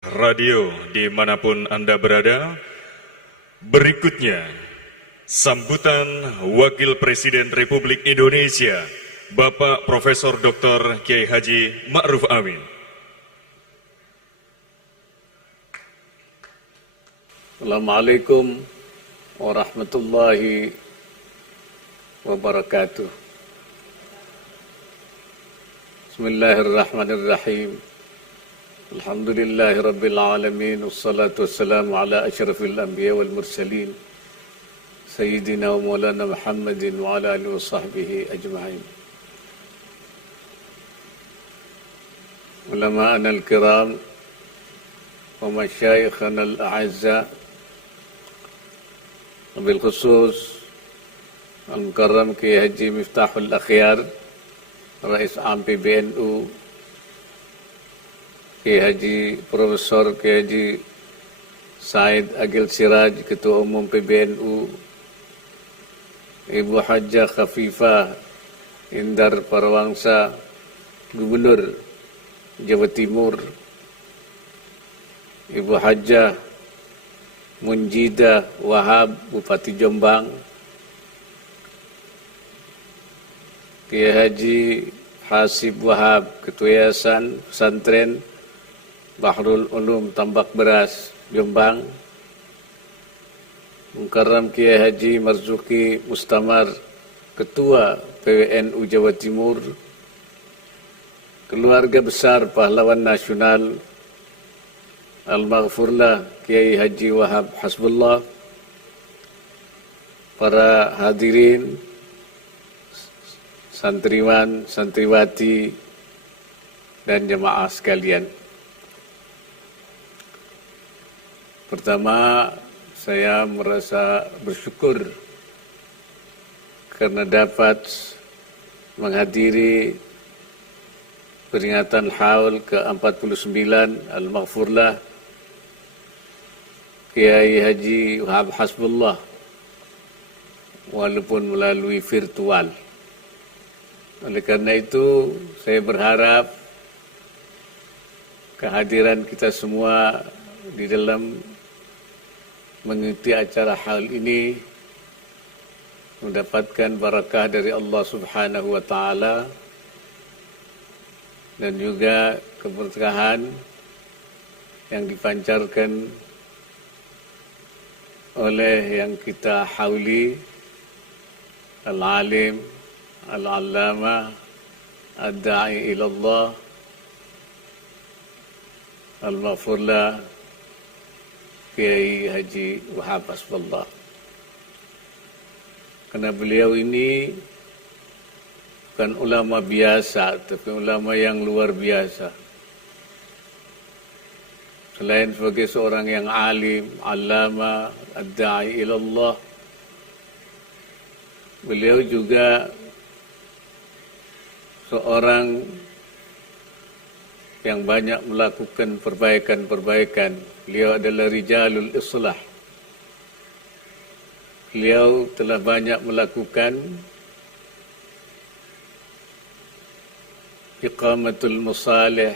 Radio dimanapun Anda berada, berikutnya sambutan Wakil Presiden Republik Indonesia Bapak Profesor Dr. Kiai Haji Ma'ruf Amin. Assalamualaikum warahmatullahi wabarakatuh. Bismillahirrahmanirrahim. Alhamdulillahi Rabbil Alamin. Wassalatu wassalamu ala ashrafil anbiya wal mursalin Sayyidina wa maulana Muhammadin wa ala alihi wa sahbihi ajma'in. Ulama'ana al-kiram wa masyayikhana al-a'azza, bil khusus Al-Mukarram Kiai Haji Miftahul Akhyar, Rais Am PBNU, Kiai Haji Profesor Kiai Haji Said Agil Siraj, Ketua Umum PBNU, Ibu Hajjah Khafifah Indar Parawangsa, Gubernur Jawa Timur, Ibu Hajjah Munjidah Wahab, Bupati Jombang, Kiai Haji Hasib Wahab, Ketua Yayasan Pesantren Bahrul Ulum Tambak Beras, Jombang, Mukarram Kiai Haji Marzuki Mustamar, Ketua PWNU Jawa Timur, keluarga besar pahlawan nasional Al-Maghfurlah Kiai Haji Wahab Hasbullah, para hadirin, santriwan, santriwati, dan jemaah sekalian. Pertama, saya merasa bersyukur karena dapat menghadiri peringatan haul ke-49 Al-Maghfurlah Kiai Haji Wahab Hasbullah, walaupun melalui virtual. Oleh karena itu, saya berharap kehadiran kita semua di dalam mengikuti acara haul ini mendapatkan barakah dari Allah Subhanahu wa Ta'ala dan juga keberkahan yang dipancarkan oleh yang kita hauli, al-alim, al-allama, ad-da'i ilallah, al-maghfurlah Kiai Haji Wahab Hasbullah. Karena beliau ini bukan ulama biasa, tapi ulama yang luar biasa. Selain sebagai seorang yang alim, allama, ad-da'i ilallah, beliau juga seorang yang banyak melakukan perbaikan-perbaikan. Beliau adalah rijalul islah. Beliau telah banyak melakukan iqamatul musalih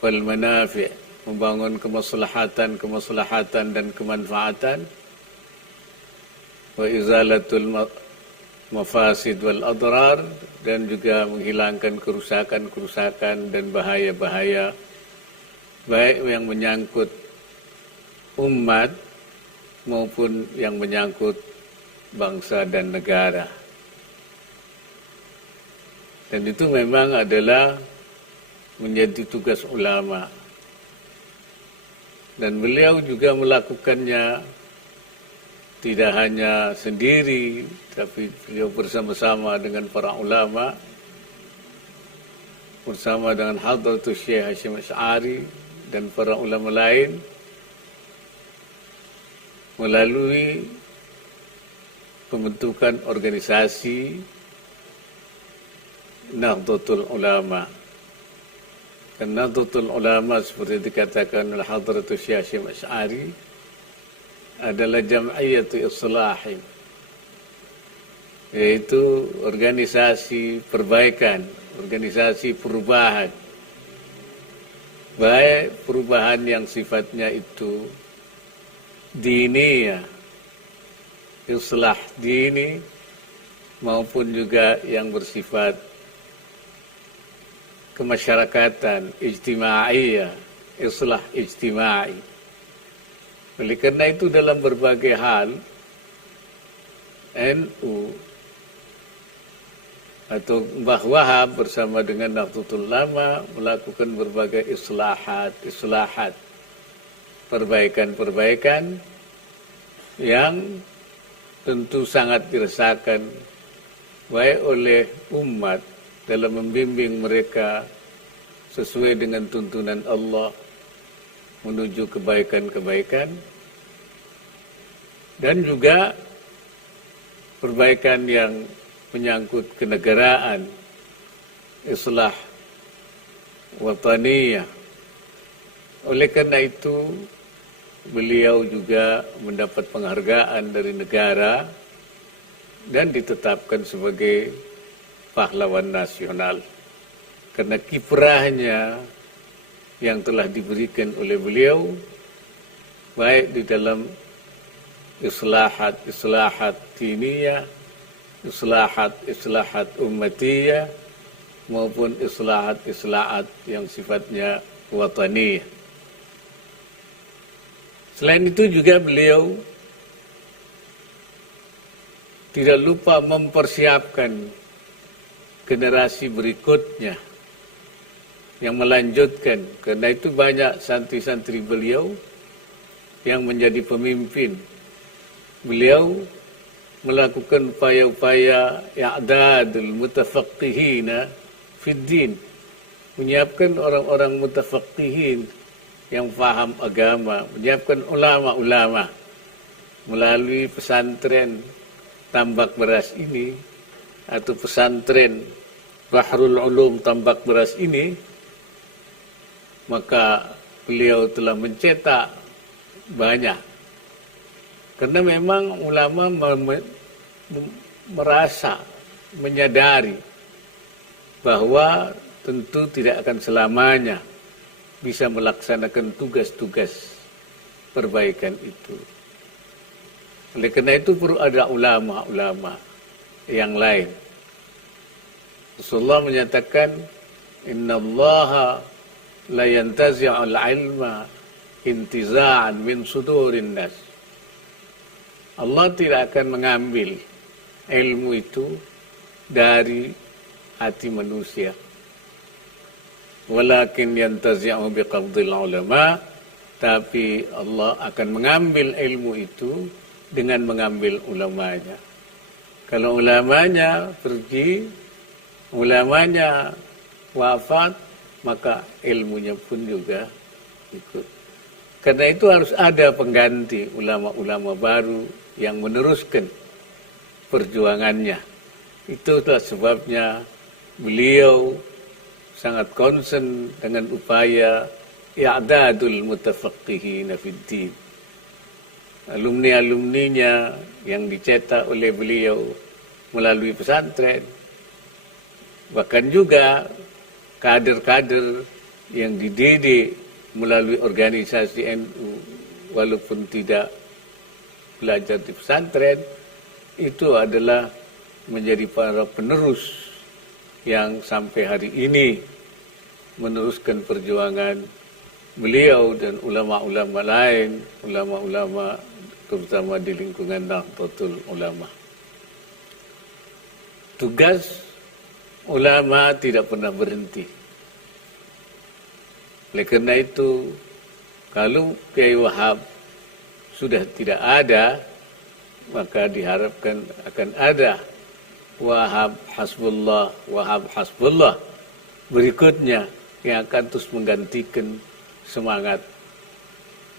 wal manafi', membangun kemaslahatan dan kemanfaatan, wa izalatul mafasid wal adrar, dan juga menghilangkan kerusakan dan bahaya-bahaya, baik yang menyangkut umat maupun yang menyangkut bangsa dan negara. Dan itu memang adalah menjadi tugas ulama. Dan beliau juga melakukannya tidak hanya sendiri, tapi beliau bersama-sama dengan para ulama, bersama dengan Hadratus Syekh Hasyim Asy'ari dan para ulama lain, melalui pembentukan organisasi Nahdlatul Ulama. Dan Nahdlatul Ulama, seperti dikatakan oleh Hadratus Syekh Hasyim Asy'ari, adalah jam'iyatu islahin, yaitu organisasi perbaikan, organisasi perubahan baik perubahan yang sifatnya itu dini ya, islah dini, maupun juga yang bersifat kemasyarakatan, ijtimaiyah, islah ijtimai. Oleh karena itu dalam berbagai hal NU atau Mbah Wahab bersama dengan Nahdlatul Ulama melakukan berbagai islahat, perbaikan yang tentu sangat dirasakan baik oleh umat dalam membimbing mereka sesuai dengan tuntunan Allah menuju kebaikan-kebaikan, dan juga perbaikan yang menyangkut kenegaraan, islah wataniyah. Oleh karena itu, beliau juga mendapat penghargaan dari negara dan ditetapkan sebagai pahlawan nasional karena kiprahnya yang telah diberikan oleh beliau baik di dalam islahat diniyah, islahat ummatiyah, maupun islahat yang sifatnya wataniyah. Selain itu juga beliau tidak lupa mempersiapkan generasi berikutnya yang melanjutkan, karena itu banyak santri-santri beliau yang menjadi pemimpin. Beliau melakukan upaya-upaya i'dadul mutafaqqihina fid din, menyiapkan orang-orang mutafaqqihin yang paham agama, menyiapkan ulama-ulama melalui pesantren Tambak Beras ini atau pesantren Bahrul Ulum Tambak Beras ini. Maka beliau telah mencetak banyak, karena memang ulama merasa, menyadari bahwa tentu tidak akan selamanya bisa melaksanakan tugas-tugas perbaikan itu. Oleh karena itu perlu ada ulama-ulama yang lain. Rasulullah menyatakan, innallaha la yantazi'ul ilma intiza'an min sudurin nas. Allah tidak akan mengambil ilmu itu dari hati manusia. Walakin yantazi'u biqabdil ulama, tapi Allah akan mengambil ilmu itu dengan mengambil ulamanya. Kalau ulamanya pergi, ulamanya wafat, maka ilmunya pun juga ikut. Karena itu harus ada pengganti ulama-ulama baru yang meneruskan perjuangannya. Itulah sebabnya beliau sangat concern dengan upaya i'dadul mutafaqqihina fid din. Alumni-alumninya yang dicetak oleh beliau melalui pesantren, bahkan juga kader-kader yang dididik melalui organisasi NU walaupun tidak belajar di pesantren, itu adalah menjadi para penerus yang sampai hari ini meneruskan perjuangan beliau dan ulama-ulama lain, ulama-ulama terutama di lingkungan Nahdlatul Ulama. Tugas ulama tidak pernah berhenti. Oleh karena itu, kalau Kiai Wahab sudah tidak ada, maka diharapkan akan ada Wahab Hasbullah berikutnya yang akan terus menggantikan semangat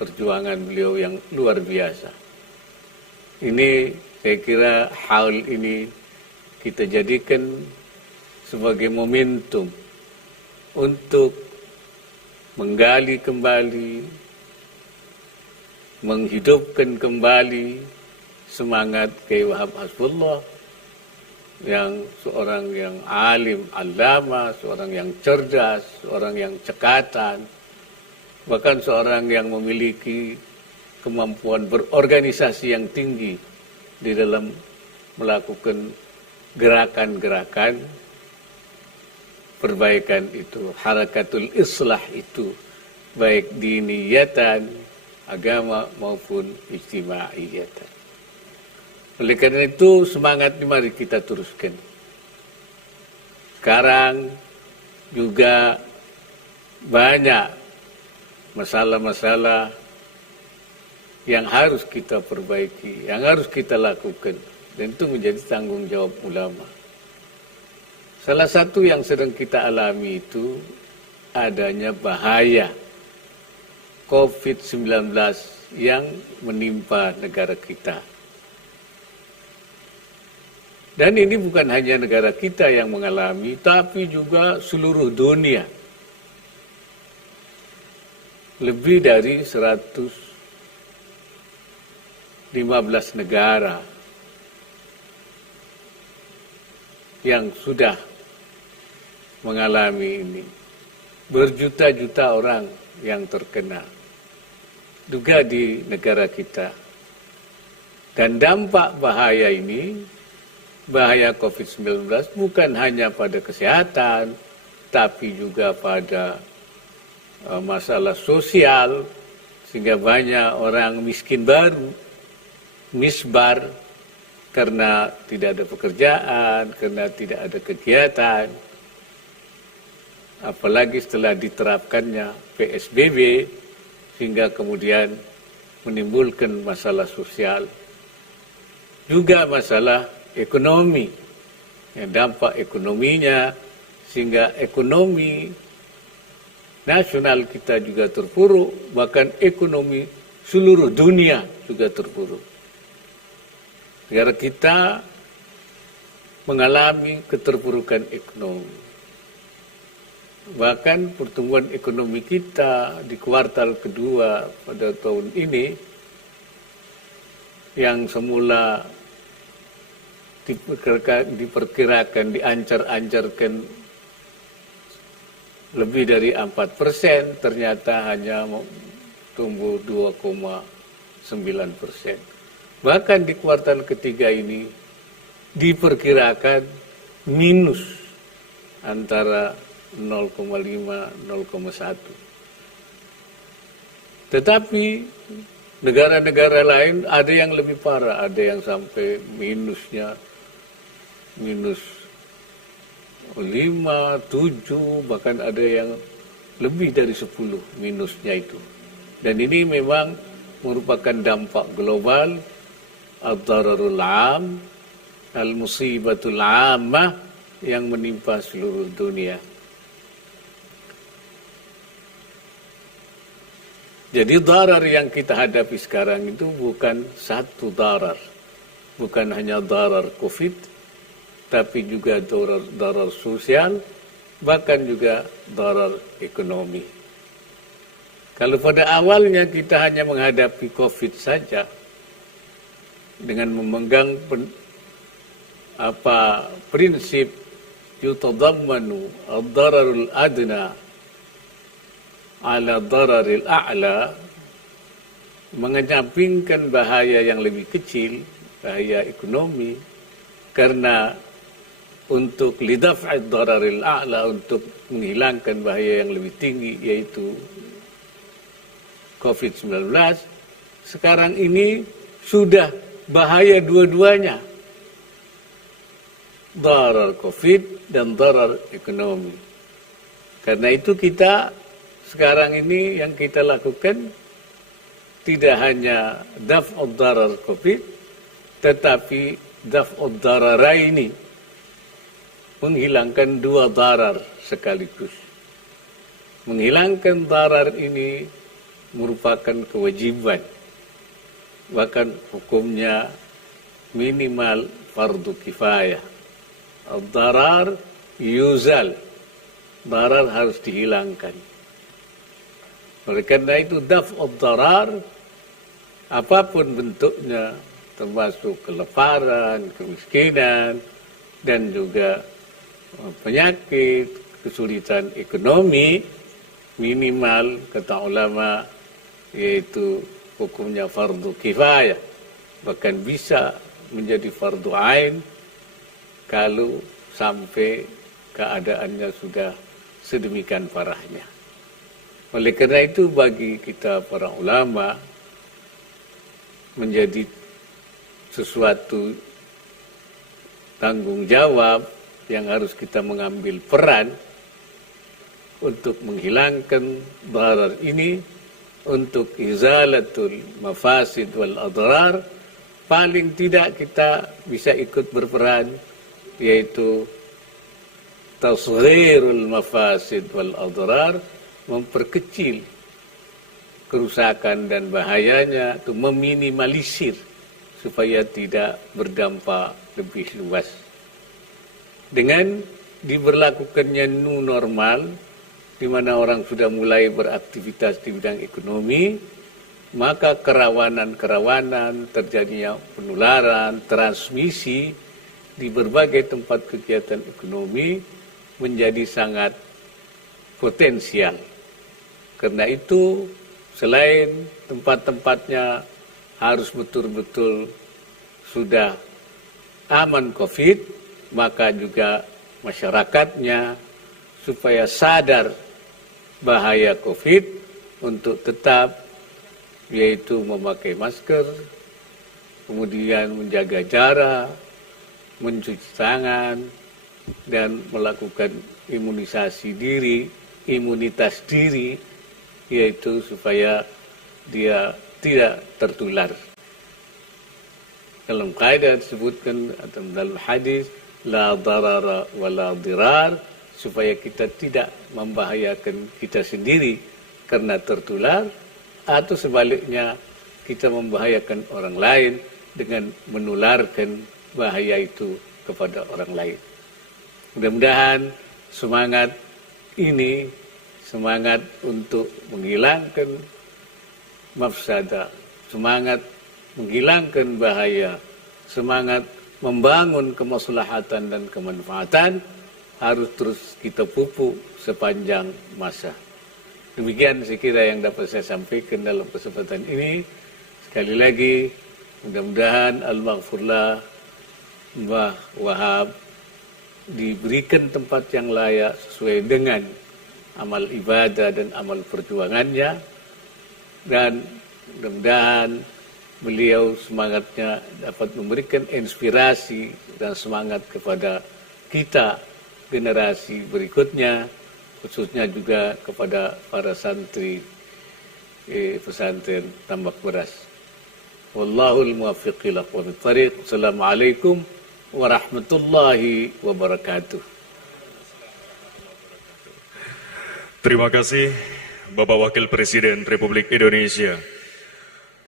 perjuangan beliau yang luar biasa. Ini saya kira hal ini kita jadikan sebagai momentum untuk menggali kembali, menghidupkan kembali semangat Kiai Wahab Hasbullah, yang seorang yang alim, alama, seorang yang cerdas, seorang yang cekatan, Bahkan seorang yang memiliki kemampuan berorganisasi yang tinggi di dalam melakukan gerakan-gerakan perbaikan itu, harakatul islah itu, baik diniyatan, agama maupun ijtimaiyatan. Oleh karena itu semangat ini mari kita teruskan. Sekarang juga banyak masalah-masalah yang harus kita perbaiki, yang harus kita lakukan, dan itu menjadi tanggung jawab ulama. Salah satu yang sedang kita alami itu adanya bahaya COVID-19 yang menimpa negara kita. Dan ini bukan hanya negara kita yang mengalami, tapi juga seluruh dunia. Lebih dari 115 negara yang sudah mengalami ini. Berjuta-juta orang yang terkena. Juga di negara kita. Dan dampak bahaya ini, bahaya COVID-19 bukan hanya pada kesehatan, tapi juga pada masalah sosial, sehingga banyak orang miskin baru, misbar, karena tidak ada pekerjaan, karena tidak ada kegiatan. Apalagi setelah diterapkannya PSBB, sehingga kemudian menimbulkan masalah sosial. Juga masalah ekonomi, yang dampak ekonominya, sehingga ekonomi nasional kita juga terpuruk, bahkan ekonomi seluruh dunia juga terpuruk. Negara kita mengalami keterpurukan ekonomi. Bahkan pertumbuhan ekonomi kita di kuartal kedua pada tahun ini, yang semula diperkirakan, diancar-ancarkan lebih dari 4%, ternyata hanya tumbuh 2,9%. Bahkan di kuartal ketiga ini diperkirakan minus antara 0,5-0,1. Tetapi negara-negara lain ada yang lebih parah, ada yang sampai minusnya minus 5, 7, bahkan ada yang lebih dari 10 minusnya itu. Dan ini memang merupakan dampak global, ad-dararul 'am, al-musibatul 'ammah yang menimpa seluruh dunia. Jadi darar yang kita hadapi sekarang itu bukan satu darar. Bukan hanya darar COVID, tapi juga darar sosial, bahkan juga darar ekonomi. Kalau pada awalnya kita hanya menghadapi COVID saja, dengan memegang prinsip yutadammanu ad-dararul adna ala dararil a'la, mengesampingkan bahaya yang lebih kecil, bahaya ekonomi, karena untuk lidaf'id dararil a'la, untuk menghilangkan bahaya yang lebih tinggi, yaitu COVID-19, sekarang ini sudah bahaya dua-duanya, darar COVID dan darar ekonomi. Karena itu kita sekarang ini yang kita lakukan tidak hanya daf'ud darar COVID, tetapi daf'ud dararaini, menghilangkan dua darar sekaligus. Menghilangkan darar ini merupakan kewajiban, bahkan hukumnya minimal fardu kifayah. Ad-darar yuzal, darar harus dihilangkan. Oleh karena itu daf'ud darar, apapun bentuknya, termasuk kelaparan, kemiskinan, dan juga penyakit, kesulitan ekonomi, minimal kata ulama yaitu hukumnya fardu kifayah, bahkan bisa menjadi fardu ain kalau sampai keadaannya sudah sedemikian parahnya. Oleh karena itu bagi kita para ulama menjadi sesuatu tanggung jawab yang harus kita mengambil peran untuk menghilangkan darar ini, untuk izalatul mafasid wal adrar. Paling tidak kita bisa ikut berperan, yaitu tasghirul mafasid wal adrar, memperkecil kerusakan dan bahayanya, itu meminimalisir supaya tidak berdampak lebih luas. Dengan diberlakukannya new normal, di mana orang sudah mulai beraktivitas di bidang ekonomi, maka kerawanan-kerawanan terjadinya penularan, transmisi di berbagai tempat kegiatan ekonomi menjadi sangat potensial. Karena itu, selain tempat-tempatnya harus betul-betul sudah aman COVID, maka juga masyarakatnya supaya sadar bahaya COVID untuk tetap yaitu memakai masker, kemudian menjaga jarak, mencuci tangan, dan melakukan imunisasi diri, imunitas diri, yaitu supaya dia tidak tertular. Dalam kaidah disebutkan atau dalam hadis, la darara wa la dirar, supaya kita tidak membahayakan kita sendiri karena tertular, atau sebaliknya kita membahayakan orang lain dengan menularkan bahaya itu kepada orang lain. Mudah-mudahan semangat ini, semangat untuk menghilangkan mafsadah, semangat menghilangkan bahaya, semangat membangun kemaslahatan dan kemanfaatan harus terus kita pupuk sepanjang masa. Demikian saya kira yang dapat saya sampaikan dalam kesempatan ini. Sekali lagi, mudah-mudahan Al-Maghfurlah Mbah Wahab diberikan tempat yang layak sesuai dengan amal ibadah dan amal perjuangannya, dan mudah-mudahan beliau semangatnya dapat memberikan inspirasi dan semangat kepada kita generasi berikutnya, khususnya juga kepada para santri pesantren Tambak Beras. Wallahul muwaffiq ila aqwamit thariq. Assalamualaikum warahmatullahi wabarakatuh. Terima kasih Bapak Wakil Presiden Republik Indonesia